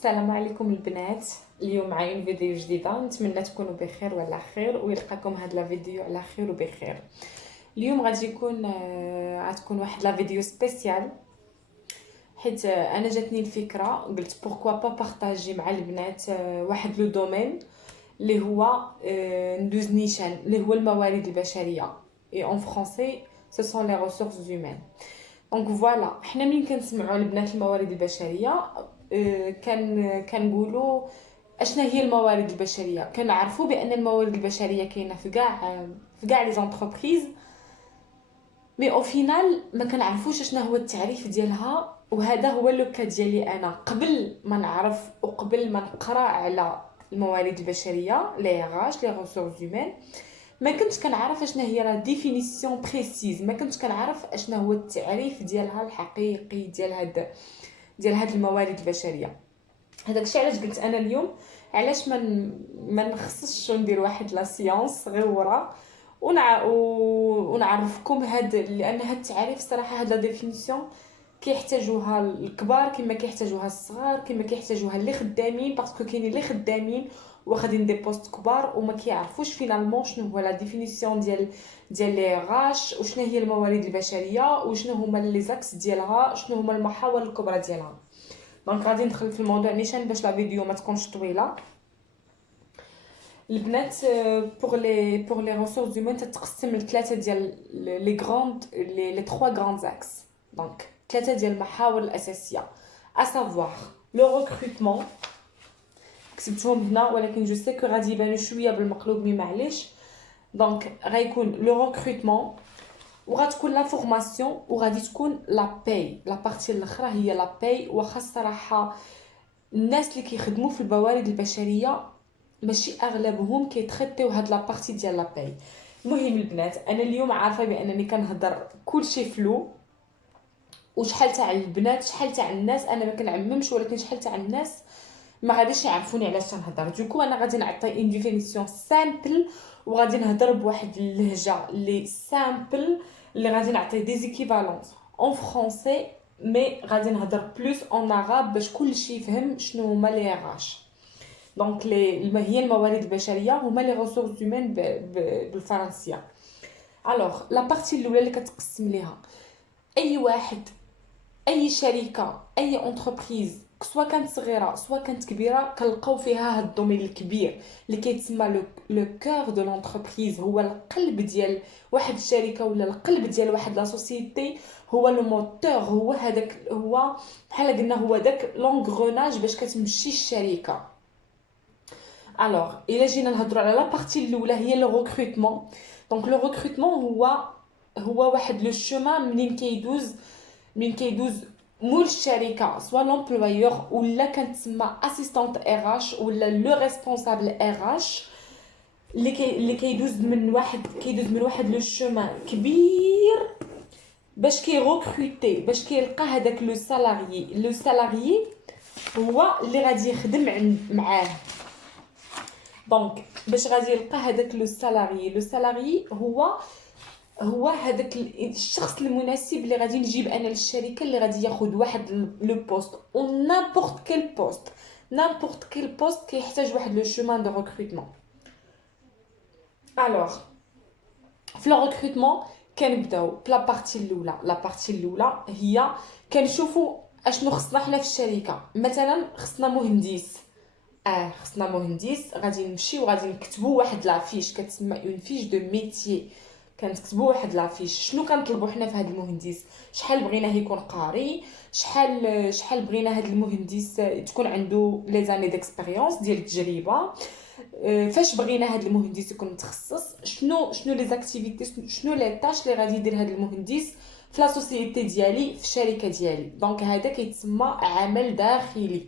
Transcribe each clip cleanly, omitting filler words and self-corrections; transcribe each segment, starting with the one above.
السلام عليكم البنات. اليوم معايا فيديو جديده، نتمنى تكونوا بخير وعلى خير ويلقاكم هاد لا فيديو على خير وبخير. اليوم غادي يكون غتكون واحد لا فيديو سبيسيال، حيت انا جاتني الفكره قلت بوركوا با بارطاجي مع البنات واحد لو دومين اللي هو ندوز نيشان اللي هو الموارد البشريه اي اون فرونسي سو سون لي ressources humaines. دونك فوالا، حنا ملي كنسمعوا البنات الموارد البشريه كنقولوا اشنا هي الموارد البشريه. كنعرفوا بان الموارد البشريه كاينه في كاع لي زونتربريز، مي او فينال ما كنعرفوش اشنا هو التعريف ديالها. وهذا هو اللوكا ديالي انا، قبل ما نعرف وقبل ما نقرا على الموارد البشريه لي اغاش لي ressources humaines، ما كنتش كنعرف اشنا هي لا ديفينيسيون بريسيز، ما كنتش كنعرف اشنا هو التعريف ديالها الحقيقي ديال هاد الموارد البشريه. هذاك الشيء علاش قلت انا اليوم علاش ما نخصش ندير واحد لا سيونس غير ورا ونعرفكم هاد، لان هاد التعريف صراحه هاد لا ديفينيسيون كيحتاجوها الكبار كما كيحتاجوها الصغار كما كيحتاجوها اللي خدامين، باسكو كاينين اللي خدامين واخدين دي بوست كبار وما كيعرفوش فينالمون شنو هو لا ديفينيسيون ديال لي غاش، وشنو هي الموارد البشريه، وشنو هما لي زاكس ديالها، شنو هما المحاور الكبرى ديالها. دونك غادي ندخل في الموضوع نيشان باش لا فيديو ما تكونش طويله. البنات بور لي ressources humaines تتقسم لثلاثه ديال لي غروند لي 3 غروند اكس. دونك ثلاثه ديال المحاور الاساسيه، ا سافوار لو ريكروتمون، كتبتهم هنا ولكن جو سي كو غادي يبانو شويه بالمقلوب مي معليش. دونك غيكون لو ريكروتمون وغتكون لا فورماسيون وغادي تكون لا باي. لا بارتي الاخرى هي لا باي، واخا الصراحه الناس اللي كيخدموا في الموارد البشريه ماشي اغلبهم كيتريتيو هاد لا بارتي ديال لا باي. المهم البنات، انا اليوم عارفه بانني كنهضر كلشي فلو، وشحال تاع البنات شحال تاع الناس انا ما كنعممش، ولكن شحال تاع الناس ما غاديش يعرفوني علاش تنهضر. دوكو انا غادي نعطي اون ديفينيسيون سامبل، وغادي نهضر بواحد اللهجه لي سامبل اللي غادي نعطي دي زيكيفالونس اون فرونسي، مي غادي نهضر بلوس اون عرب باش كلشي يفهم شنو هما لي غاش. دونك هي الموارد البشريه هما لي ressources humaines بالفرنسيه. الوغ لا بارتي الاولى اللي كتقسم ليها اي واحد، اي شركه، اي اونتربريز سواء كانت صغيره سواء كانت كبيره كنلقاو فيها هاد الدومين الكبير اللي كيتسمى لو كور دو لونتربريز، هو القلب ديال واحد الشركه ولا القلب ديال واحد لا سوسيتي، هو لو موتور، هو هذاك، هو بحال قلنا هو داك لونغروناج باش كتمشي الشركه. الوغ الا جينا نهضروا على لا بارتي الاولى هي لو ريكروتمون. دونك لو ريكروتمون هو واحد لو شومان منين كيدوز مول الشركه، سواء لومبلويور ولا كتسمى اسيستانت ار اش ولا لو ريسبونسابل ار اش، اللي كيدوز من واحد لو شومان كبير باش كيغوكروتي، باش كيلقى هذاك لو سالاريي هو اللي غادي يخدم معاه. دونك باش غادي يلقى هذاك لو سالاري هو هذاك الشخص المناسب اللي غادي نجيب انا للشركه، اللي غادي ياخذ واحد لو بوست او نامبورط كيل بوست كيحتاج واحد لو شومان دو ريكروتمون. الوغ في لو ريكروتمون كنبداو بلا بارتي الاولى. لا بارتي الاولى هي كنشوفوا اشنو خصنا حنا في الشركه. مثلا خصنا مهندس، خصنا مهندس، غادي نمشيو وغادي نكتبوا واحد لافيش كتسمى اون فيش دو ميتيي. كنكتبوا واحد لافيش شنو كنطلبوا حنا في هذا المهندس، شحال بغيناه يكون قاري، شحال بغينا هذا المهندس تكون عنده لي زاني ديكسبيريونس ديال التجربه، فاش بغينا هذا المهندس يكون متخصص، شنو لي زاكتيفيتي، شنو لي طاش اللي غادي يدير هذا المهندس في لا سوسيتي ديالي في الشركه ديالي. دونك هذا كيتسمى عمل داخلي،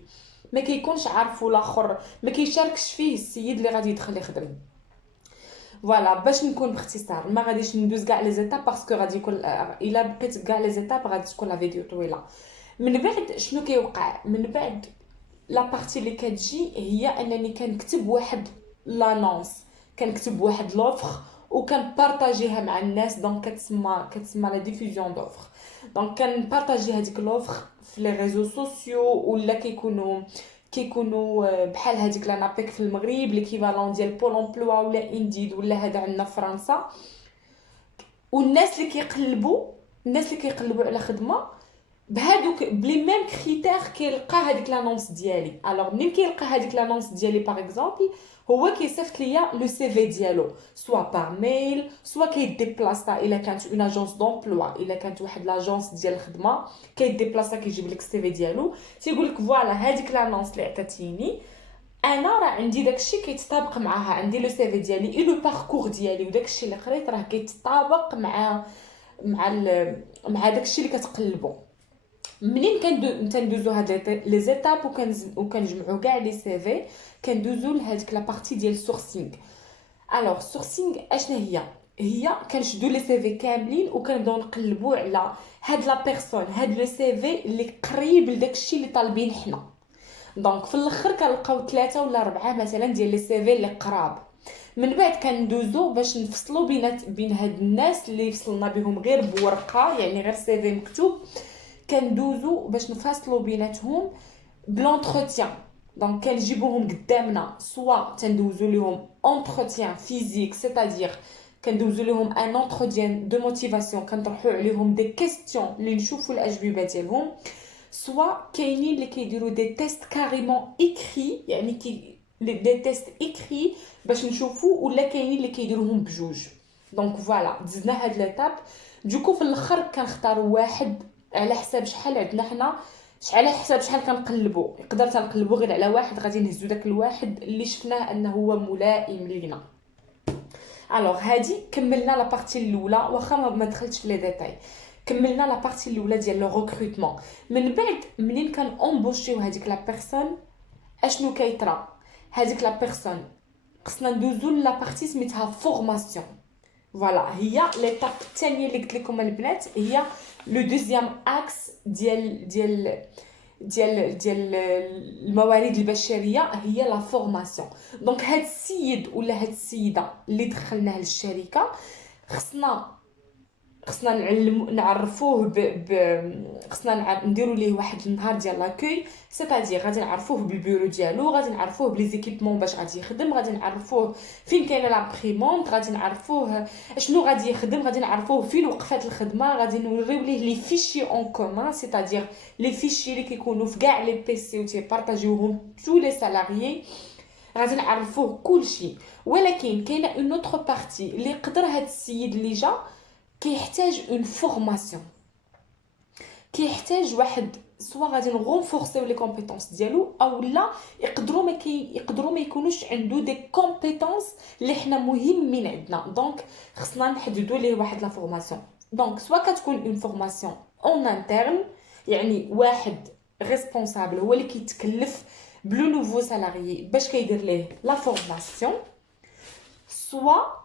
ما كيكونش عارفو الاخر، ما كيشاركش فيه السيد اللي غادي يدخل يخدم. فوالا باش نكون باختصار، ما غاديش ندوز كاع لي زيتاب باسكو غادي يكون الا بقيت كاع لي زيتاب غادي تكون لا فيديو طويله. من بعد شنو كيوقع من بعد؟ لا بارتي اللي كتجي هي انني كنكتب واحد لانونس، كنكتب واحد لوفر وكنبارطاجيها مع الناس. دونك كتسمى لا ديفوزيون دوفر. دونك كنبارطاجي هذيك لوفر في لي ريزو سوسيو، ولا كيكونوا بحال هذيك لا نابيك في المغرب ليكيفالون ديال بول امبلوا ولا انديد ولا هذا عندنا في فرنسا. والناس اللي كيقلبوا على خدمه بهادوك بلي ميم كريتير كيلقى هذيك لانونس ديالي. الوغ منين كيلقى هذيك لانونس ديالي باغ اكزومبل هو كيصيفط ليا لو سي في ديالو سوا بار ميل سوا كيديبلاصا الا كانت اون اجونس دومبلوا الا كانت واحد لاجونس ديال الخدمه كيديبلاصا كيجيب لك السي في ديالو تيقول لك فوالا هذيك لانونس اللي عطاتيني انا راه عندي داكشي كيتطابق معاها عندي لو سي في ديالي اي لو باركور ديالي وداكشي اللي قريت راه كيتطابق مع داكشي اللي كتقلبوا. منين كندوزو هاد لي زيتاب وكنجمعوا كاع لي سي في كندوزو لهاديك لا بارتي ديال السورسينغ. الوغ السورسينغ اشنا هي كنشدو لي سي في كاملين وكنبداو نقلبوا على هاد لا بيرسون هاد لو سي في اللي قريب لداكشي اللي طالبين حنا. دونك في الاخر كنلقاو 3 ولا 4 مثلا ديال لي سي في اللي قراب. من بعد كندوزو باش نفصلوا بين هاد الناس اللي فصلنا بهم غير بورقه يعني غير سي في مكتوب كندوزو باش نفاصلوا بيناتهم بلونتروتيان. دونك كنجيبوهم قدامنا سوا تندوزو لهم اونتروتيان فيزيك سيتادير كندوزو لهم ان اونتروتيان دو موتيفاسيون كنطرحوا عليهم دي كيستيون اللي نشوفوا الاجوبه ديالهم سوا كاينين اللي كيديروا دي تيست كاريمون ايكري يعني دي تيست ايكري باش نشوفوا ولا كاينين اللي كيديروهم بجوج. دونك فوالا دزنا هاد ليتاب دوكو في الاخر كنختاروا واحد على حساب شحال عندنا حنا على حساب شحال كنقلبوا يقدر تنقلبوا غير على واحد غادي نهزو داك الواحد اللي شفناه انه هو ملائم لينا. الوغ هادي كملنا لا بارتي الاولى واخا ما دخلتش في لي ديتاي كملنا لا بارتي الاولى ديال لو ريكروتمون. من بعد منين كان امبوشيو هذيك لا بيرسون اشنو كيطرا هذيك لا بيرسون خصنا ندوزو لا بارتي سميتها فورماسيون. فوالا هي ليطاب الثانيه اللي قلت لكم البنات هي لو دوزيام اكس ديال الموارد البشريه هي لا فورماسيون. دونك هاد السيد ولا هاد السيده اللي دخلناه للشركه خصنا نعرفوه خصنا نديروا ليه واحد النهار ديال لاكوي سيتادير غادي نعرفوه بالبيرو ديالو غادي نعرفوه بلي زيكيبمون باش غادي يخدم غادي نعرفوه فين كاينه لامبريمونط غادي نعرفوه شنو غادي يخدم غادي نعرفوه فين وقفات الخدمه غادي نوريو ليه لي فيشي اون كومون سيتادير لي فيشي اللي كيكونوا في كاع لي بيسي و تيبارطاجيوهم تو لي سالاريي غادي نعرفوه كلشي. ولكن كاينه اون اوتر بارتي اللي يقدر هاد السيد اللي جا كيحتاج اون فورماسيون كيحتاج واحد سوا غادي نغونفورسيو لي كومبيتونس ديالو او لا يقدروا ما يكونوش عنده دي كومبيتونس اللي حنا مهمين عندنا. دونك خصنا نحددوا ليه واحد لا فورماسيون. دونك سوا كتكون اون فورماسيون اون انترن يعني واحد ريسبونسابل هو اللي كيتكلف بلو نوفو سالاريي باش كيدير ليه لا فورماسيون سوا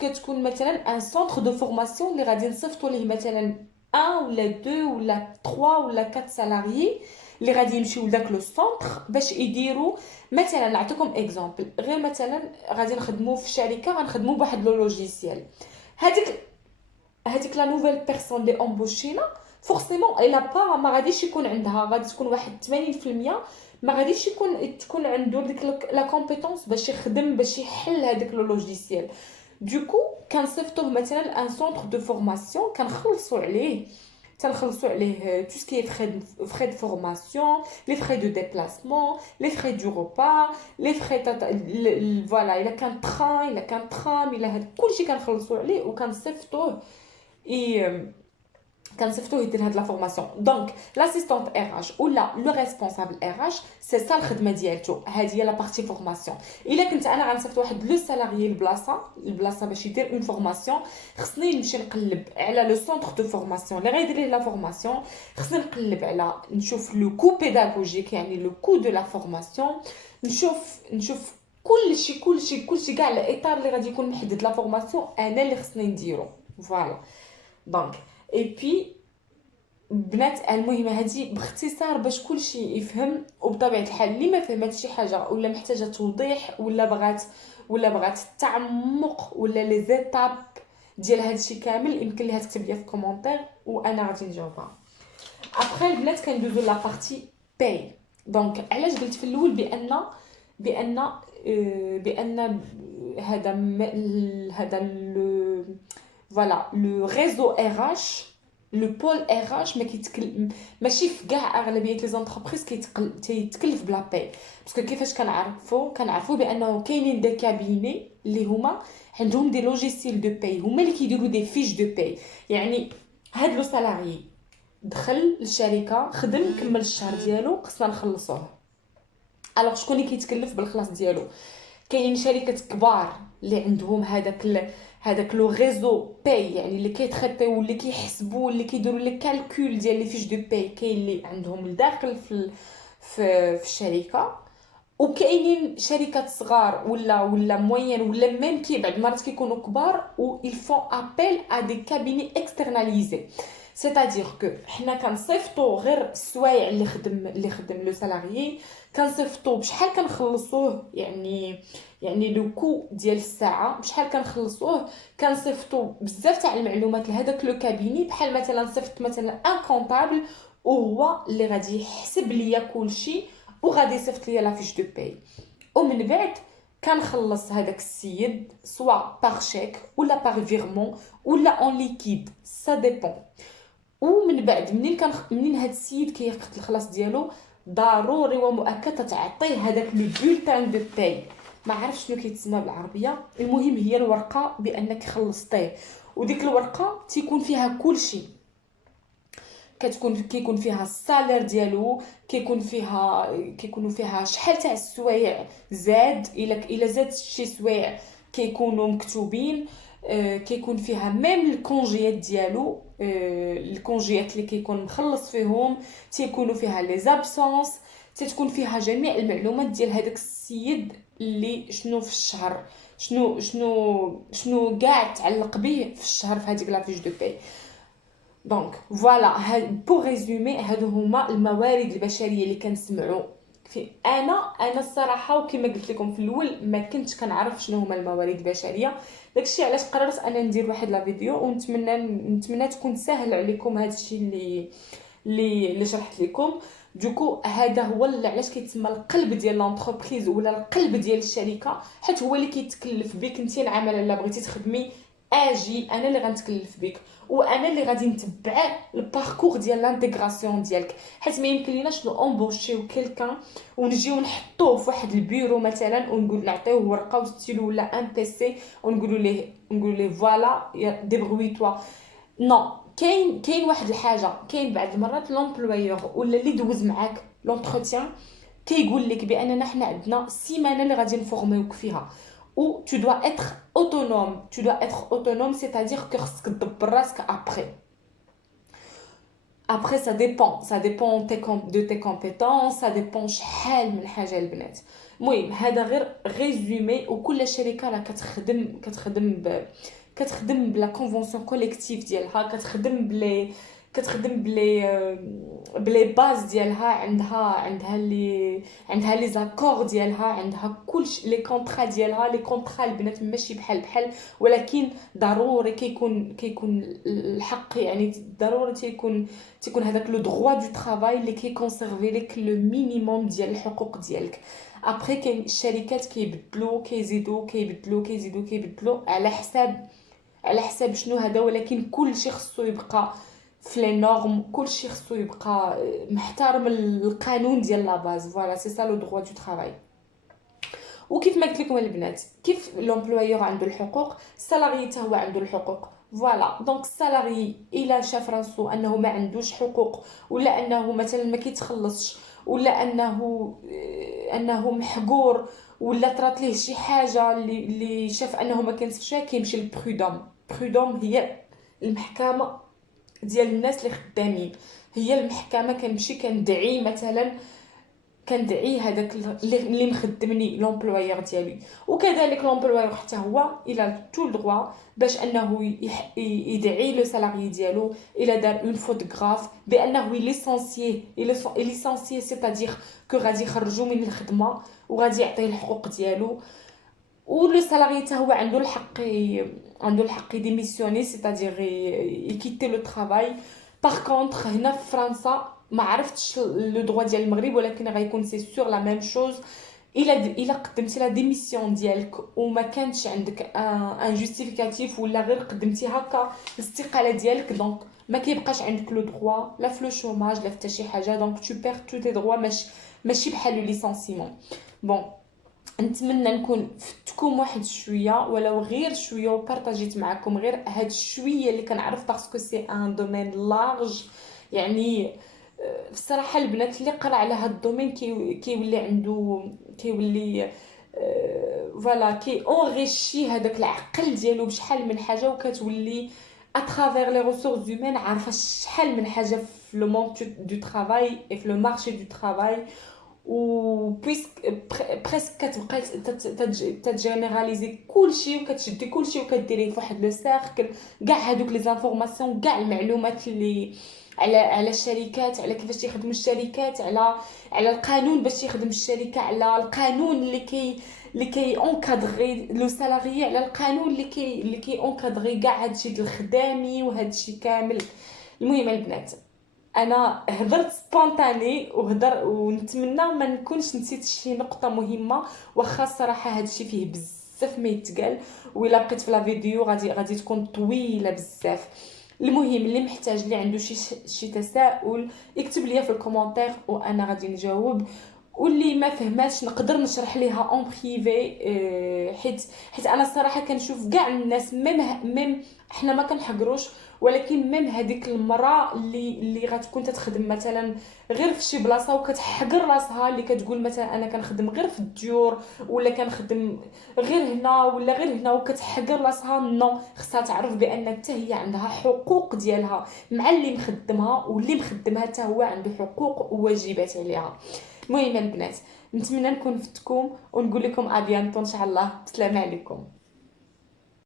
كتكون مثلا ان سونتر دو فورماسيون اللي غادي نصيفطوا ليه مثلا 1 ولا 2 ولا 3 ولا 4 سالاريي اللي غادي يمشيو لذاك لو سونتر باش يديروا مثلا نعطيكم اكزامبل غير مثلا غادي نخدموا في شركه غنخدموا بواحد لو لوجيسيال هذيك لا نوفيل بيرسون اللي امبوشينا فورسيمون الا با ما غاديش يكون عندها غادي تكون واحد 80% ما غاديش تكون عنده ديك لا كومبيتونس باش يخدم باش يحل هذاك لو لوجيسيال. دوكو كنصيفطوه مثلا ان سونتر دو فورماسيون تنخلصوا عليه تو سكي فري دو فورماسيون لي فري دو ديبلاسمون لي فري دو روبا لي فري فوالا الا كان ترام الا هاد كلشي كنخلصوا عليه وكنصيفطوه يدير هاد لا فورماسيون. دونك لاسيستونت ار اش ولا لو ريسبونسابل ار اش سي سا الخدمه ديالته هذه هي لا بارتي فورماسيون. الا كنت انا غنصيفط واحد لو سالاريي البلاصه باش يدير اون فورماسيون خصني نمشي نقلب على لو سونتر دو فورماسيون اللي غيدير ليه لا فورماسيون خصني نقلب على نشوف لو كو بيداغوجيك يعني لو كو دو لا فورماسيون نشوف كلشي كاع الاطار اللي غادي يكون محدد لا فورماسيون انا اللي خصني نديرو. فوالا دونك اي بي بنات المهمه هذه باختصار باش كلشي يفهم وبطبيعه الحال اللي ما فهمت شي حاجه ولا محتاجه توضيح ولا بغات تعمق ولا لي زيتاب ديال هذا الشيء كامل يمكن ليها تكتب لي في كومونتير وانا غادي نجاوبها. ابري البنات كندوزو لا بارتي باي. دونك علاش قلت في الاول بان بان هذا هذا فوالا لو ريزو ار اش، لو بول ار اش ما كيتكلم ماشي في كاع اغلبيه لي زونتربريز كيتكلف بلا باي. باسكو كيفاش كنعرفوا بانه كاينين دي كابيني اللي هما عندهم دي لوجيسيل دو باي، هما اللي كيديروا دي فيش دو باي. يعني هاد لو سالاري دخل للشركه، خدم، كمل الشهر ديالو، خصنا نخلصوه. الوغ شكون اللي كيتكلف بالخلاص ديالو؟ كاينين شركات كبار اللي عندهم هذاك لو ريزو باي، يعني اللي كيتخطيو واللي كيحسبوا واللي كيديروا لي كالكول ديال لي فيش دو باي، كاين اللي عندهم الداخل في الشركه. وكاينين شركات صغار ولا موين ولا ميم كي بعض المرات كيكونوا كبار و ils font appel à des cabinets externalisés. c'est-à-dire que حنا كنصيفطوا غير السوايع اللي خدم لو سالاريي، كنصيفطوا بشحال كنخلصوه، يعني لو كو ديال الساعه بشحال كنخلصوه. كنصيفطوا بزاف تاع المعلومات لهداك لو كابيني، بحال مثلا صيفط مثلا ان كونطابل وهو اللي غادي يحسب ليا كلشي وغادي يصيفط ليا لا فيش دو باي. ومن بعد كنخلص هذاك السيد سوا باغ شيك ولا باغ فيغمون ولا اون ليكيد، سا ديبون. ومن بعد منين هاد السيد كياخد الخلاص ديالو، ضروري ومؤكد تعطيه هذاك لي بولتان دو باي. ما عرفتش شنو كيتسمى بالعربيه، المهم هي الورقه بانك خلصتيه. وديك الورقه تيكون فيها كلشي، كيكون فيها السالير ديالو، كيكونوا فيها شحال تاع السوايع زاد، الا زاد شي سوايع كيكونوا مكتوبين. كيكون فيها ميم الكونجيات ديالو، الكونجيات اللي كيكون مخلص فيهم، تيكونوا فيها لي زابسونس، تتكون فيها جميع المعلومات ديال هذاك السيد اللي شنو في الشهر، شنو كاع تعلق به في الشهر في هذيك لا فيش دو باي. دونك فوالا، بور ريزومي هادو هما الموارد البشريه اللي كنسمعوا في. انا الصراحه وكما قلت لكم في الاول ما كنتش كنعرف شنو هما الموارد البشريه، داكشي علاش قررت انا ندير واحد لا فيديو، ونتمنى تكون سهل عليكم هادشي اللي شرحت لكم. دوكو هذا هو علاش كيتسمى القلب ديال لونتربريز ولا القلب ديال الشركه، حيت هو اللي كيتكلف بك انت العمل. الا بغيتي تخدمي اجي انا اللي غنتكلف بك، وانا اللي غادي نتبع الباركور ديال لانتيغراسيون ديالك. حيت ما يمكن ليناش نو امبوشيو كيلكان ونجيو نحطوه في واحد البيرو مثلا ونقول نعطيوه ورقه وستيلو ولا ان بي سي ونقولوا ليه فوالا ديبروي توا. نو، كاين واحد الحاجه، كاين بعض المرات لومبلويور ولا اللي دوز معاك لونتروتيان كيقول لك باننا حنا عندنا سيمانه اللي غادي نفورميوك فيها، ou tu dois être autonome. Tu dois être autonome, c'est-à-dire que خصك تدبر راسك après. Après ça dépend de tes compétences, ça dépend شحال من حاجه البنات. المهم هذا غير ريزومي، وكل شركه راه كتخدم بلا كونفونسيون كوليكتيف ديالها، كتخدم بلي باز ديالها، عندها لي زاكور ديالها، عندها كلش لي كونطرا ديالها. لي كونطرا البنات ماشي بحال، ولكن ضروري كيكون الحق، يعني ضروري تيكون هذاك لو دروا دو طرافاي اللي كيكونسيرفي لك لو مينيموم ديال الحقوق ديالك. ابري كاين الشركات كيبدلوا على حساب شنو هذا، ولكن كل شيء خصو يبقى في لي نورم، كل شيء خصو يبقى محترم القانون ديال لا باز. فوالا سي سا لو دروا دو طرافاي. وكيف ما قلت لكم البنات، كيف لومبلويور عنده الحقوق، السالاري حتى هو عنده الحقوق. فوالا دونك السالاري الا شاف راسو انه ما عندوش حقوق، ولا انه مثلا ما كيتخلصش، ولا انه محقور، ولا طرات ليه شي حاجه اللي شاف انه ما كينصفش، كيمشي للبرودوم. برودوم هي المحكمه ديال الناس اللي خدامين، هي المحكمه. كنمشي كندعي هذاك اللي مخدمني لومبلويور ديالي. وكذلك لومبلويور حتى هو الى تو الدروا باش انه يدعي لو سالاري ديالو الى دار اون فوت غراف بانه ليسونسيي سيتادير كو غادي يخرجوا من الخدمه وغادي يعطيه الحقوق ديالو. ولو سالاري حتى هو عنده الحق ديميسيوني، سيتادير يكيتي لو طرافاي. باغ كونطخ هنا في فرنسا ما عرفتش لو دروا ديال المغرب، ولكن غيكون سي سور لا ميم شوز. الا قدمتي لا ديميسيون ديالك وما كانش عندك ان جوستيفيكاتيف، ولا غير قدمتي هكا الاستقاله ديالك، دونك ما كيبقاش عندك لو دروا لا في لو شوماج لا حتى شي حاجه، دونك تو بير تو تي دروا، ماشي بحال لو ليسانسيمون. بون، نتمنى نكون فتكم واحد شويه ولو غير شويه، وبارطاجيت معكم غير هاد الشويه اللي كنعرف، باسكو سي ان دومين لارج. يعني بصراحه البنات اللي قرا على هاد الدومين كيولي عنده، كيولي فوالا كي اونغيشي هذاك العقل ديالو بشحال من حاجه، وكتولي اترافير لي ريسورس هيومان عارفه شحال من حاجه في لو موند دو ترافاي اي في لو مارشي دو ترافاي. و بويسك بريسك كتبقاي تجينيراليزي كلشي، وكتشدي كلشي وكديريه فواحد لو سيركل، كاع هادوك لي زانفورماسيون، كاع المعلومات اللي على الشركات، على كيفاش يخدموا الشركات، على القانون باش يخدم الشركه، على القانون اللي كي اونكادري لو سالاريي، على القانون اللي كي اونكادري كاع هادشي ديال الخدامي وهادشي كامل. المهم البنات، انا هضرت سبونتاني ونتمنى ما نكونش نسيت شي نقطه مهمه، واخا الصراحه هادشي فيه بزاف ما يتقال، وإلا بقيت في لا فيديو غادي تكون طويله بزاف. المهم اللي محتاج، اللي عنده شي تساؤل يكتب لي في الكومنتير وانا غادي نجاوب، واللي ما فهماتش نقدر نشرح ليها اون بريفي. حيت انا الصراحه كنشوف كاع الناس، ميم احنا ما كنحقروش، ولكن ميم هذيك المراه اللي غتكون تخدم مثلا غير في شي بلاصه وكتحقر راسها، اللي كتقول مثلا انا كنخدم غير في الديور، ولا كنخدم غير هنا ولا غير هنا، وكتحقر راسها، نو، خصها تعرف بان حتى هي عندها حقوق ديالها مع اللي مخدمها، واللي مخدمها حتى هو عنده حقوق وواجبات عليها. المهم البنات، نتمنى نكون فتكم، ونقول لكم ابيانتو ان شاء الله. السلام عليكم.